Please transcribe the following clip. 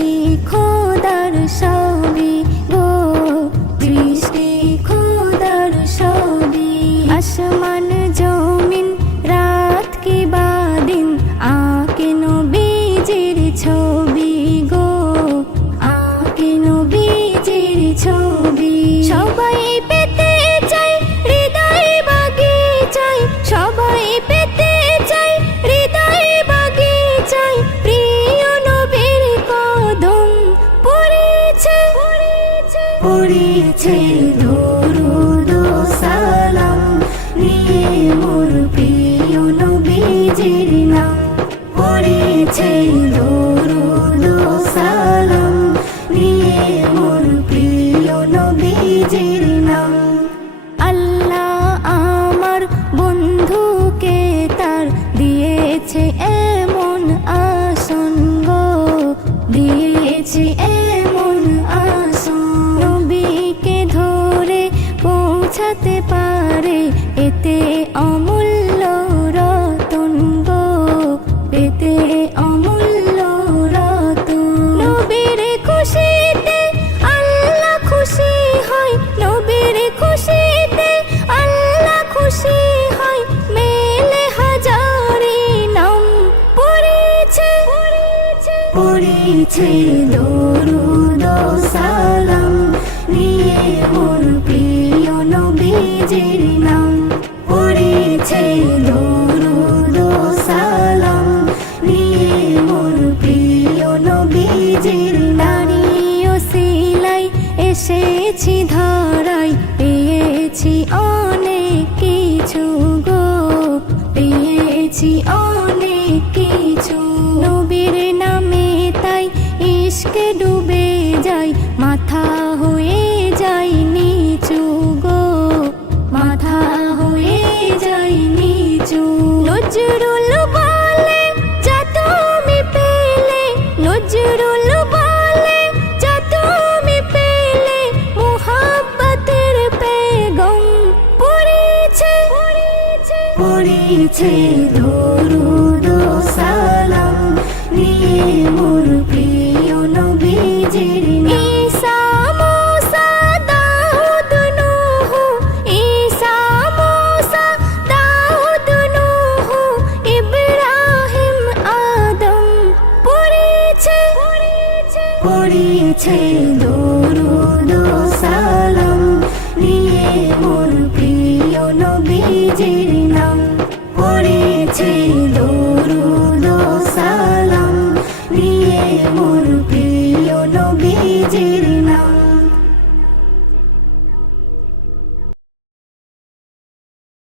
সৃষ্টি খোদার সবই গো, সৃষ্টি খোদার সবই। আসমান জমিন রাত কি বা দিন আঁকে নবীজির ছবি গো, আঁকে নবীজির ছবি। সবাই পেতে চাই হৃদয় বাগিচায়, সবাই পেতে চাই হৃদয় বাগিচায়, প্রিয় নবীর কদম পড়েছে, পড়েছে দরুদ ও সালাম নিয়ে মোর প্রিয় নবীজির নাম, পড়েছে দরুদ ও সালাম নিয়ে মোর প্রিয় নবীজির নাম। আল্লাহ আমার বন্ধুকে তার দিয়েছে এমন আসন গো, দিয়েছে এমন আসন। নবীকে ধরে পৌঁছাতে পারে এতে অমূল্য রতন গো, এতে অমূল্য রতন। নবীর খুশিতে আল্লাহ খুশি হয়, নবীর খুশিতে আল্লাহ খুশি হয়, মেলে হাজারি নাম পড়েছে, পড়েছে দরুদ ও সালাম নিয়ে মোর প্রিয় নবীজির নাম, পড়েছে দরুদ ও সালাম নিয়ে মোর প্রিয় নবীজির নারী ও সিলাই এসেছি ধরাই, পেয়েছি অনেক কিছু গো, পেয়েছি অনেক কিছু। নবীর নামে তাই ইশকে ডুবে যাই, মাথা হয়ে যাই নিচু গো, মাথা হয়ে যাই নিচু। নজরুল বলে যা তুমি পেলে, নজরুল বলে যা তুমি পেলে, মুহাব্বতের পেগম পড়েছে, পড়েছে দরুদ ও সালাম নিয়ে মোর প্রিয় নবীজির নাম। ঈসা মুসা দাউদ নূহ, ঈসা মুসা দাউদ নূহ, ইব্রাহিম আদম পড়েছে, পড়েছে দরুদ ও সালাম নিয়ে মোর প্রিয় নবীজির নাম, পড়েছে দরুদ ও সালাম নিয়ে মোর প্রিয় নবীজির